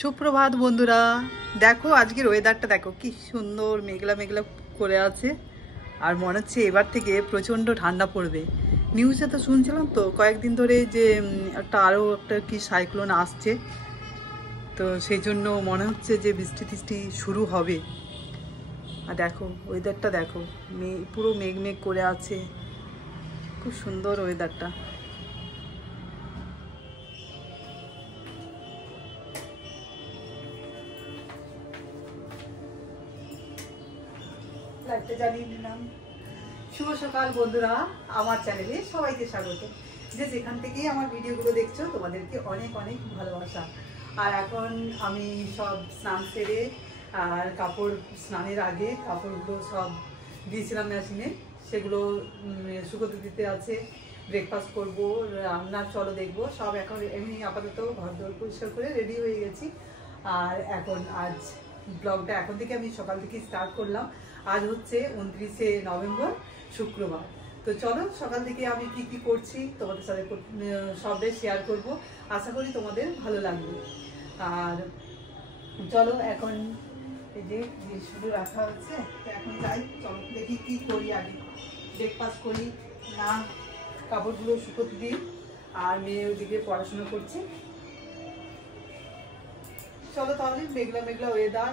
সুপ্রভাত বন্ধুরা, দেখো আজকের ওয়েদারটা দেখো কি সুন্দর, মেঘলা মেঘলা করে আছে। আর মনে হচ্ছে এবার থেকে প্রচণ্ড ঠান্ডা পড়বে। নিউজে তো শুনছিলাম তো কয়েকদিন ধরে যে আরও একটা কি সাইক্লোন আসছে, তো সেই জন্য মনে হচ্ছে যে বৃষ্টি টিষ্টি শুরু হবে। আর দেখো ওয়েদারটা দেখো, পুরো মেঘ মেঘ করে আছে, খুব সুন্দর ওয়েদারটা। লাইটটা জ্বালিয়ে নিলাম। শুভ সকাল বন্ধুরা, আমার চ্যানেলে সবাইকে স্বাগত। যে যেখান থেকেই আমার ভিডিওগুলো দেখছো তোমাদেরকে অনেক অনেক ভালোবাসা। আর এখন আমি সব স্নান সেরে আর কাপড়, স্নানের আগে কাপড়গুলো সব দিয়েছিলাম মেশিনে, সেগুলো শুকোতে দিতে আছে। ব্রেকফাস্ট করব, রান্নার চলো দেখবো সব। এখন এমনি আপাতত ঘর দোর পরিষ্কার করে রেডি হয়ে গেছি। আর এখন আজ ব্লগটা এখন থেকে আমি সকাল থেকে স্টার্ট করলাম। আজ হচ্ছে 29শে নভেম্বর, শুক্রবার। তো চলো সকাল থেকে আমি কি কি করছি তোমাদের সাথে সবটাই শেয়ার করব। আশা করি তোমাদের ভালো লাগবে। আর চলো এখন এই যে জিনিসগুলো রাখা হচ্ছে, তো এখন যাই, চলো দেখি কি করি। আগে ব্রেকফাস্ট করি না, কাপড়গুলো শুকোতে দিই। আর মেয়ে ওইদিকে পড়াশোনা করছে। চলো তাহলে, মেঘলা মেঘলা ওয়েদার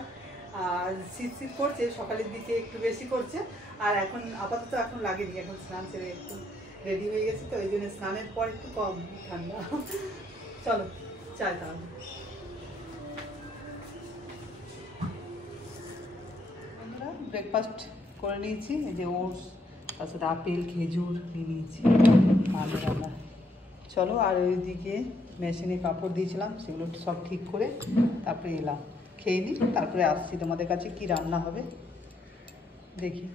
আর শীত শীত করছে, সকালের দিকে একটু বেশি করছে। আর এখন আপাতত এখন লাগেনি, এখন স্নান সেরে একটু রেডি হয়ে গেছি, তো এই জন্য স্নানের পর একটু কম ঠান্ডা। চলো চাই তাহলে। বন্ধুরা ব্রেকফাস্ট করে নিয়েছি, এই যে ওটস, তার সাথে আপেল খেজুর নিয়ে নিয়েছি রান্না। চলো, আর ওইদিকে মেশিনে কাপড় দিয়েছিলাম, সেগুলো সব ঠিক করে তারপরে এলাম, খেয়ে নিই, তারপরে আসছি তোমাদের কাছে কি রান্না হবে দেখি।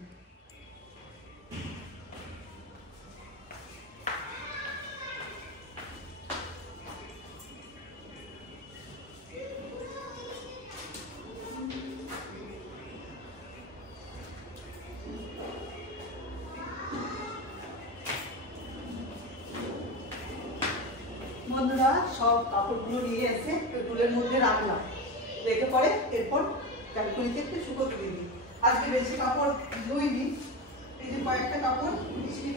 বন্ধুরা সব কাপড়গুলো নিয়ে এসে টুলের মধ্যে রাখলাম, রেখে পরে এরপর ক্যালকুলিতে একটু শুকোতে দিই। আজকে বেশি কাপড় ধুইনি, এই যে কয়েকটা কাপড় ছিল।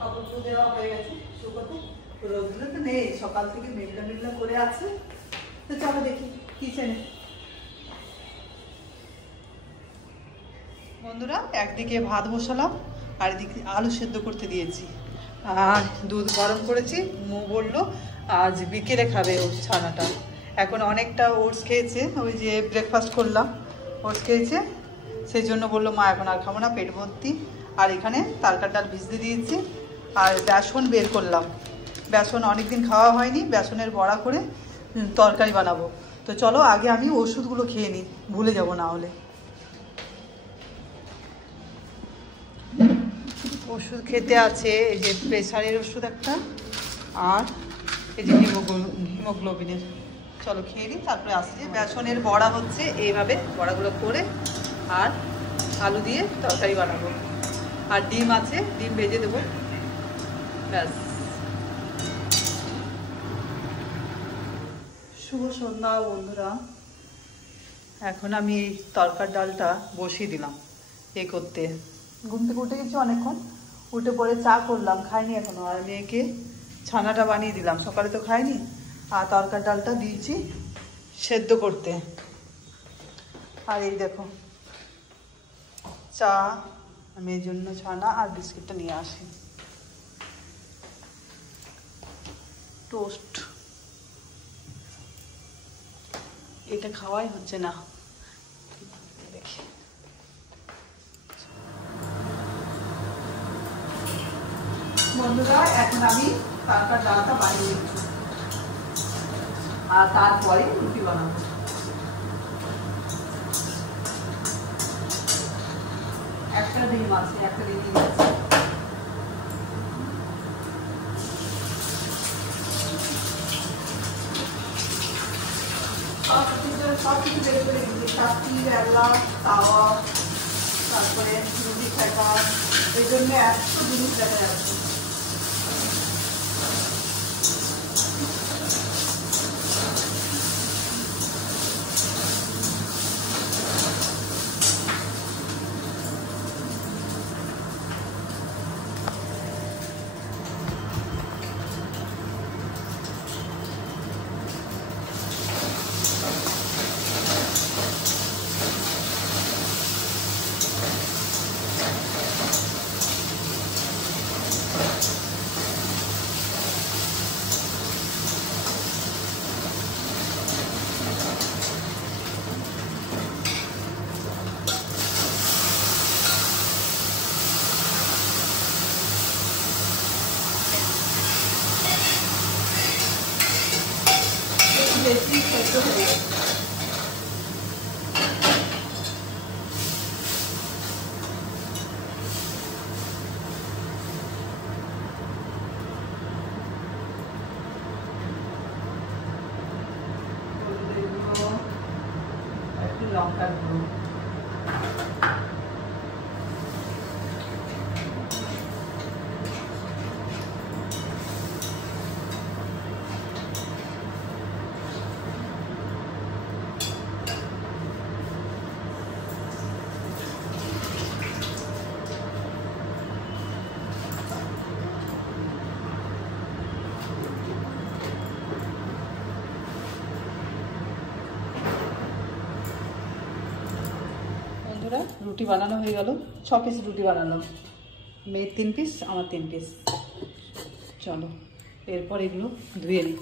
কাপড় দেওয়া হয়ে গেছে শুকোতে, রোদগুলো তো নেই, সকাল থেকে মেঘলা মেঘলা করে আছে। তো চলো দেখি কিচেনে। বন্ধুরা একদিকে ভাত বসালাম, আর এদিকে আলু সেদ্ধ করতে দিয়েছি, আর দুধ গরম করেছি। মু বললো আজ বিকেলে খাবে ওটস ছানাটা। এখন অনেকটা ওটস খেয়েছে, ওই যে ব্রেকফাস্ট করলাম, ওটস খেয়েছে, সেই জন্য বললো মা এখন আর খাবো না, পেট ভর্তি। আর এখানে তারকার ডাল ভিজতে দিয়েছি, আর বেসন বের করলাম। বেসন অনেকদিন খাওয়া হয়নি, বেসনের বড়া করে তরকারি বানাবো। তো চলো আগে আমি ওষুধগুলো খেয়ে নিই, ভুলে যাব না হলে। ওষুধ খেতে আছে, এই যে প্রেসারের ওষুধ একটা, আর এই যে হিমোগ্লোবিনের। চলো খেয়ে নিই, তারপরে আসছে। বেসনের বড়া হচ্ছে এইভাবে, বড়াগুলো করে আর আলু দিয়ে তরকারি বানাবো। আর ডিম আছে, ডিম ভেজে দেবো, ব্যাস। শুভ সন্ধ্যা বন্ধুরা। এখন আমি এই তরকার ডালটা বসিয়ে দিলাম এ করতে। ঘুম থেকে উঠে গেছি অনেকক্ষণ, উঠে পরে চা করলাম, খাইনি এখনো। আর মেয়েকে ছানাটা বানিয়ে দিলাম, সকালে তো খাইনি। আর তরকার ডালটা দিয়েছি সেদ্ধ করতে। আর এই দেখো চা, মেয়ের জন্য ছানা আর বিস্কিটটা নিয়ে আসি, টোস্ট। এটা খাওয়াই হচ্ছে না, দেখি। বন্ধুরা এখন আমি তরকার ডালটা বানিয়ে দিচ্ছি, আর তারপরে রুটি বানাবো। একটা ডিম আছে, একটা ডিম আছে। সব কিছু বের করে দিচ্ছি, চাকরি, বেলা, তাওয়া, তারপরে রুটি ঠেকা, এই জন্য এত জিনিস দেখা যাচ্ছে। বেশি সেদ্ধ হয়ে গেছে। একটু লঙ্কার গুঁড়ো, রুটি বানানো হয়ে গেল। 6 পিস রুটি বানালাম, মেয়ের 3 পিস, আমার 3 পিস। চলো এরপর এগুলো ধুয়ে নিই।